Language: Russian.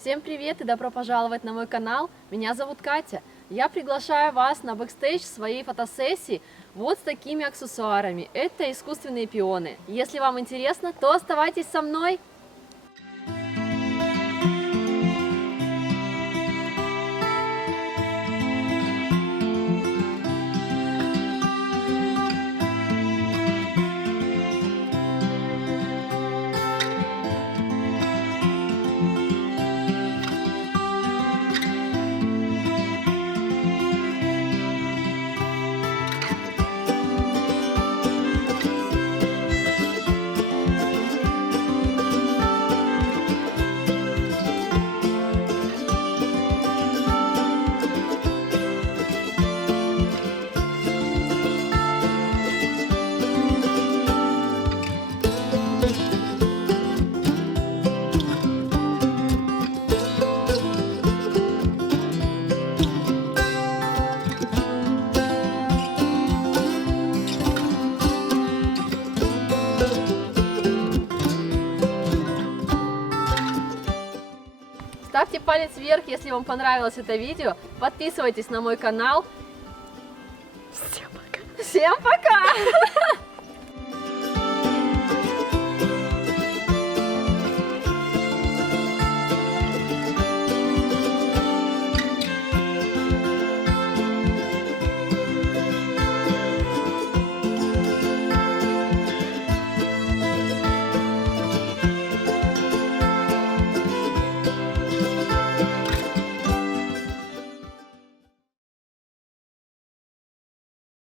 Всем привет и добро пожаловать на мой канал. Меня зовут Катя. Я приглашаю вас на бэкстейдж своей фотосессии вот с такими аксессуарами. Это искусственные пионы. Если вам интересно, то оставайтесь со мной. Ставьте палец вверх, если вам понравилось это видео. Подписывайтесь на мой канал. Всем пока! Всем пока!